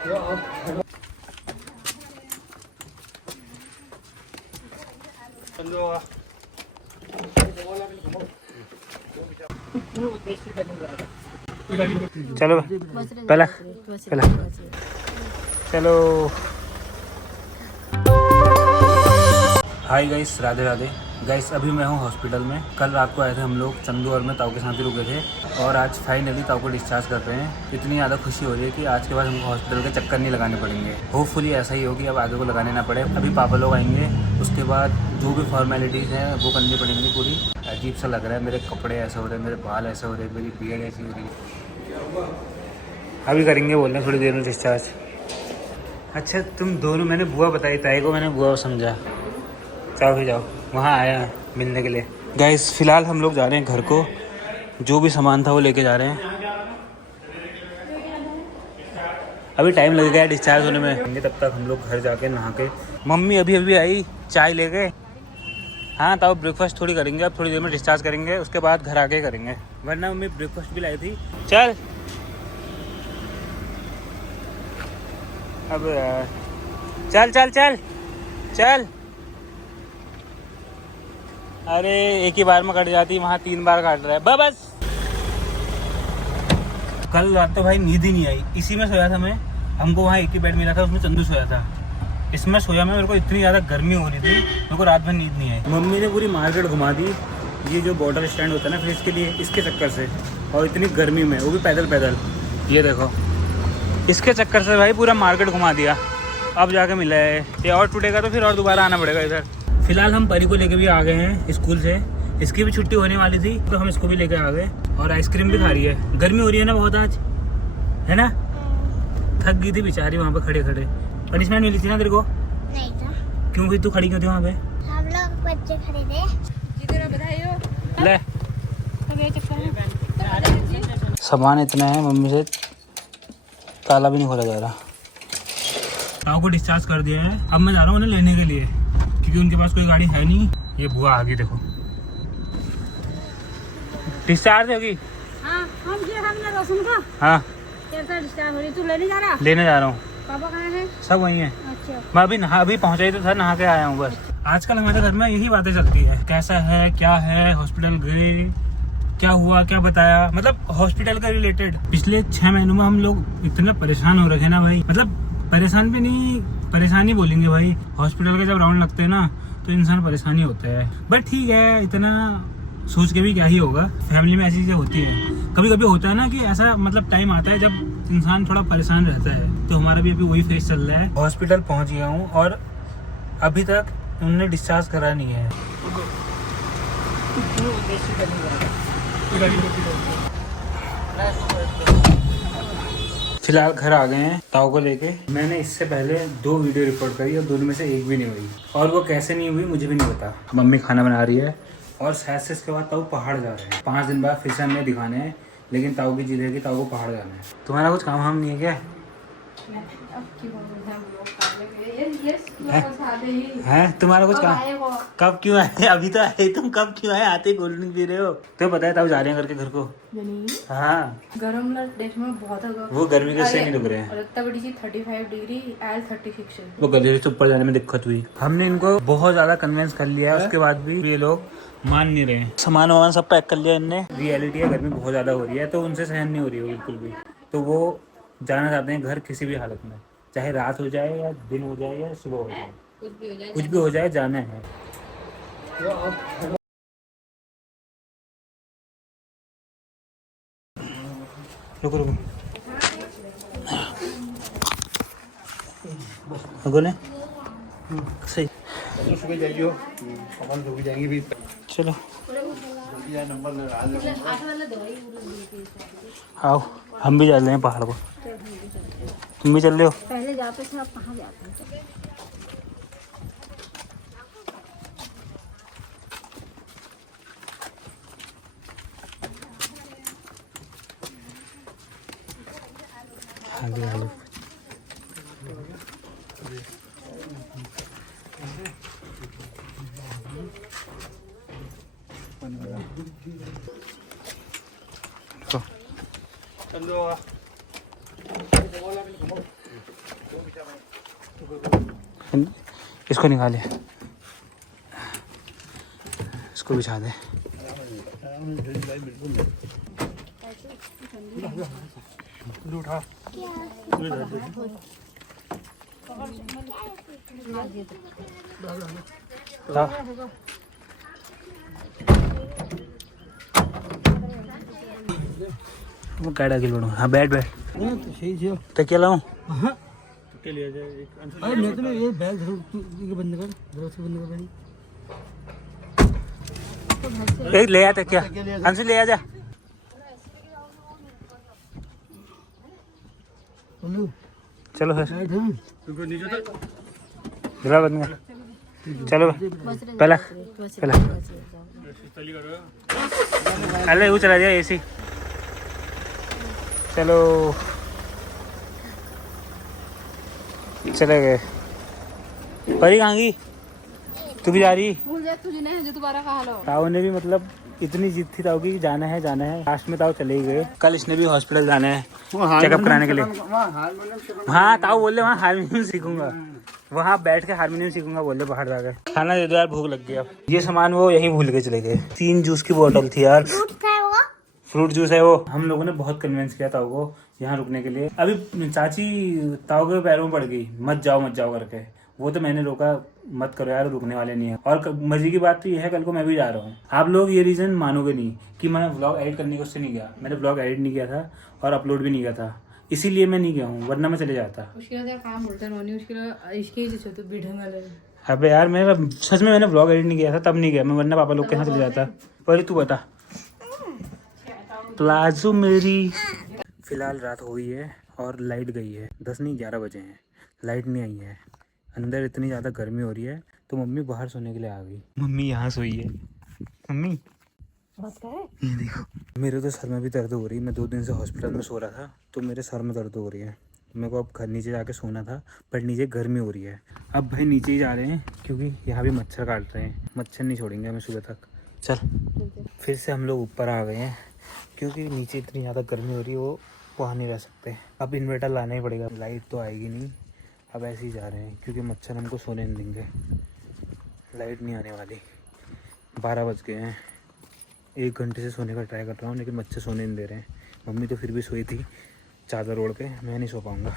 चलो पहला पहला चलो। Hi guys, Radhe Radhe guys. अभी मैं हूँ हॉस्पिटल में। कल रात को आए थे हम लोग चंदू और मैं ताऊ के साथ ही रुके थे और आज फाइनली ताऊ को डिस्चार्ज कर रहे हैं। इतनी ज़्यादा खुशी हो रही है कि आज के बाद हमको हॉस्पिटल के चक्कर नहीं लगाने पड़ेंगे। होपफुली ऐसा ही हो कि अब आगे को लगाने ना पड़े। अभी पापा लोग आएंगे, उसके बाद जो भी फॉर्मेलिटीज़ हैं वो करनी पड़ेंगी पूरी। अजीब सा लग रहा है, मेरे कपड़े ऐसे हो रहे हैं, मेरे बाल ऐसे हो रहे हैं, मेरी बियर्ड ऐसी हो रही है। अभी करेंगे बोल रहे हैं थोड़ी देर में डिस्चार्ज। अच्छा तुम दोनों, मैंने बुआ बताई, ताई को मैंने बुआ समझा। जाओ भी जाओ, वहाँ आया मिलने के लिए। गाइस फिलहाल हम लोग जा रहे हैं घर को। जो भी सामान था वो लेके जा रहे हैं। अभी टाइम लगेगा डिस्चार्ज होने में। तब तक हम लोग घर जाके नहा के, मम्मी अभी अभी आई चाय ले गए। हाँ ताऊ ब्रेकफास्ट थोड़ी करेंगे, अब थोड़ी देर में डिस्चार्ज करेंगे, उसके बाद घर आके करेंगे। वरना मम्मी ब्रेकफास्ट भी लाई थी। चल अब चल चल चल चल। अरे एक ही बार में कट जाती, वहाँ 3 बार काट रहा है। बस कल रात तो भाई नींद ही नहीं आई, इसी में सोया था मैं। हमको वहाँ एक ही बेड मिला था, उसमें चंदू सोया था। इसमें सोया मैं, मेरे को इतनी ज़्यादा गर्मी हो रही थी, मेरे को रात भर नींद नहीं आई। मम्मी ने पूरी मार्केट घुमा दी, ये जो बॉटल स्टैंड होता है ना फ्रिज के लिए, इसके चक्कर से। और इतनी गर्मी में, वो भी पैदल पैदल। ये देखो, इसके चक्कर से भाई पूरा मार्केट घुमा दिया। अब जाके मिला है ये, और टूटेगा तो फिर और दोबारा आना पड़ेगा इधर। फिलहाल हम परी को लेके भी आ गए हैं स्कूल से। इसकी भी छुट्टी होने वाली थी तो हम इसको भी लेके आ गए। और आइसक्रीम भी खा रही है। गर्मी हो रही है ना बहुत आज, है ना। थक गई थी बेचारी वहाँ पे खड़े खड़े। पनिशमेंट मिली थी ना तेरे को? नहीं था। क्यों फिर तू खड़ी क्यों थी वहाँ पे? हम लोग बच्चे खड़े थे। ले सामान इतना है, मम्मी से ताला भी नहीं खोला जा रहा। ताऊ को डिस्चार्ज कर दिया है। अब मैं जा रहा हूँ उन्हें लेने के लिए, क्योंकि उनके पास कोई गाड़ी है नहीं। ये बुआ आ गई, देखो डिस्चार्ज होगी। हाँ, हमने रोशन का। हाँ डिस्चार्ज हो रही, तू लेने जा रहा? लेने जा रहा हूँ। पापा कहाँ है? सब वही है। अच्छा। मैं अभी पहुँचा ही तो था, नहा के आया हूँ बस। आजकल हमारे घर में यही बातें चलती है, कैसा है, क्या है, हॉस्पिटल गए, क्या हुआ, क्या बताया, मतलब हॉस्पिटल का रिलेटेड। पिछले 6 महीनों में हम लोग इतने परेशान हो रखे ना भाई, मतलब परेशान भी नहीं, परेशानी बोलेंगे भाई। हॉस्पिटल के जब राउंड लगते हैं ना तो इंसान परेशानी होता है। बट ठीक है, इतना सोच के भी क्या ही होगा, फैमिली में ऐसी चीज़ें होती है। कभी कभी होता है ना कि ऐसा मतलब टाइम आता है जब इंसान थोड़ा परेशान रहता है। तो हमारा भी अभी वही फेस चल रहा है। हॉस्पिटल पहुंच गया हूँ और अभी तक उन्होंने डिस्चार्ज करा नहीं है। फिलहाल घर आ गए हैं ताऊ को लेके। मैंने इससे पहले 2 वीडियो रिकॉर्ड करी और दोनों में से एक भी नहीं हुई, और वो कैसे नहीं हुई मुझे भी नहीं पता। मम्मी खाना बना रही है और शायद से इसके बाद ताऊ पहाड़ जा रहे हैं। 5 दिन बाद फिर से हमें दिखाने हैं, लेकिन ताऊ की जिद है कि ताऊ को पहाड़ जाना है। तुम्हारा कुछ काम हम नहीं है क्या? है तुम्हारा कुछ काम? कब क्यों आए? अभी तो आए, तुम कब क्यों आए? आते कोल्ड ड्रिंक पी रहे हो। तो पता है ताऊ जा रहे हैं करके घर को। हाँ गरम देश में बहुत है, वो गर्मी के से नहीं रुक रहे हैं। और इतना बड़ी चीज 35 डिग्री, एल 36 है। वो गधे से ऊपर जाने में दिक्कत हुई। हमने इनको बहुत ज्यादा कन्विंस कर लिया है, उसके बाद भी ये लोग मान नहीं रहे। सामान वामान सब पैक कर लिया इनने। रियलिटी है, गर्मी बहुत ज्यादा हो रही है तो उनसे सहन नहीं हो रही है बिल्कुल भी। तो वो जाना चाहते हैं घर किसी भी हालत में, चाहे रात हो जाए या दिन हो जाए या सुबह हो जाए, कुछ भी हो जाए जाना है। रुको रुको रुको ने सही चलो आओ, हम भी चल रहे हैं पहाड़ को। तुम भी चल रहे हो? पहले जाते थे, अब कहाँ जाते हैं? आगे आगे तो इसको निकाले, इसको बिछा दे। वो गाड़ा के बढ़ो। हाँ बैठ बैठ। तो क्या लाऊं? अरे मैं तो ये बैग तू ये बंद कर, उसको बंद कर भाई। एक ले आते क्या? हमसे ले आ जा। चलो फिर जरा बंद कर। चलो पहला पहला अरे वो चला जाए एसी। चलो चले गए। परी कहाँ गई? तू भी जा रही? तुझे नहीं जो दोबारा कहा लो। ताऊ ने भी मतलब इतनी जिद थी ताऊ की जाना है लास्ट में ताऊ चले ही गए। कल इसने भी हॉस्पिटल जाना है चेकअप कराने के लिए। हाँ ताऊ बोल रहे वहाँ हारमोनियम सीखूंगा, वहाँ बैठ के हारमोनियम सीखूंगा बोल रहे बाहर जाकर। खाना दे दो यार, भूख लग गया। ये सामान वो यहीं भूल के चले गए। 3 जूस की बोतल थी यार, फ्रूट जूस है वो। हम लोगों ने बहुत कन्विंस किया ताऊ को यहाँ रुकने के लिए। अभी चाची ताऊ के पैरों में पड़ गई, मत जाओ करके। वो तो मैंने रोका, मत करो यार, रुकने वाले नहीं है। और मजे की बात तो ये है, कल को मैं भी जा रहा हूँ। आप लोग ये रीजन मानोगे नहीं कि मैंने व्लॉग एडिट करने को उससे नहीं गया। मैंने व्लॉग एडिट नहीं किया था और अपलोड भी नहीं किया था, इसीलिए मैं नहीं गया हूँ, वरना मैं चले जाता। अबे यार मेरा सच में मैंने व्लॉग एडिट नहीं किया था, तब नहीं गया मैं, वरना पापा लोग के यहाँ चले जाता। पर तू बता प्लाजो मेरी। फिलहाल रात हो गई है और लाइट गई है। 10 नहीं 11 बजे हैं, लाइट नहीं आई है। अंदर इतनी ज़्यादा गर्मी हो रही है तो मम्मी बाहर सोने के लिए आ गई। मम्मी यहाँ सोई है। मम्मी ये देखो, मेरे तो सर में भी दर्द हो रही है। मैं 2 दिन से हॉस्पिटल में सो रहा था तो मेरे सर में दर्द हो रही है। मेरे को अब घर नीचे जाके सोना था, पर नीचे गर्मी हो रही है। अब भाई नीचे ही जा रहे हैं क्योंकि यहाँ भी मच्छर काट रहे हैं। मच्छर नहीं छोड़ेंगे हमें सुबह तक। चल फिर से हम लोग ऊपर आ गए हैं क्योंकि नीचे इतनी ज़्यादा गर्मी हो रही है, वो वहाँ नहीं रह सकते। अब इन्वर्टर लाना ही पड़ेगा, लाइट तो आएगी नहीं। अब ऐसे ही जा रहे हैं क्योंकि मच्छर हमको सोने नहीं देंगे। लाइट नहीं आने वाली, 12 बज गए हैं। 1 घंटे से सोने का ट्राई कर रहा हूँ लेकिन बच्चे सोने नहीं दे रहे हैं। मम्मी तो फिर भी सोई थी चादर ओढ़ के, मैं नहीं सो पाऊँगा।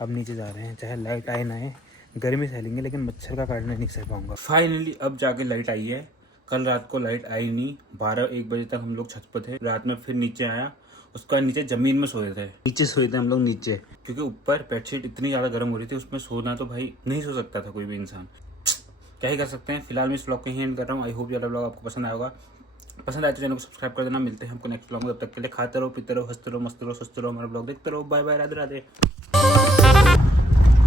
अब नीचे जा रहे हैं, चाहे लाइट आए ना आए, गर्मी सहलेंगे लेकिन मच्छर का काटना नहीं सह पाऊँगा। फाइनली अब जाके लाइट आई है। कल रात को लाइट आई नहीं, 12-1 बजे तक हम लोग छत पर थे। रात में फिर नीचे आया, उसका नीचे जमीन में सोए थे। नीचे सोए थे हम लोग नीचे, क्योंकि ऊपर बेडशीट इतनी ज़्यादा गर्म हो रही थी, उसमें सोना तो भाई नहीं सो सकता था कोई भी इंसान। क्या ही कर सकते हैं। फिलहाल मैं इस व्लॉग को ही एंड कर रहा हूँ। आई होप ज़्यादा व्लॉग आपको पसंद आया होगा। पसंद आए तो चैनल को सब्सक्राइब कर देना। मिलते हैं हमको नेक्स्ट व्लॉग में। तब तक के लिए खाते रहो, पीते रहो, हंसते रहो, मस्ते रहो, सोचते रहो, हमारा व्लॉग देखते रहो। Bye bye, Radhe Radhe.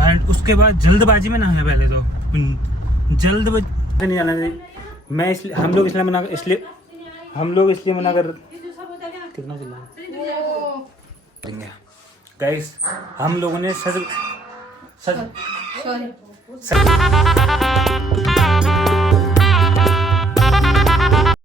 And उसके बाद जल्दबाजी में ना है, पहले तो जल्दबाजी नहीं जाना चाहिए। मैं इसलिए हम लोग इसलिए मना कर कितना चिल्ला गाइस। हम लोगों ने सच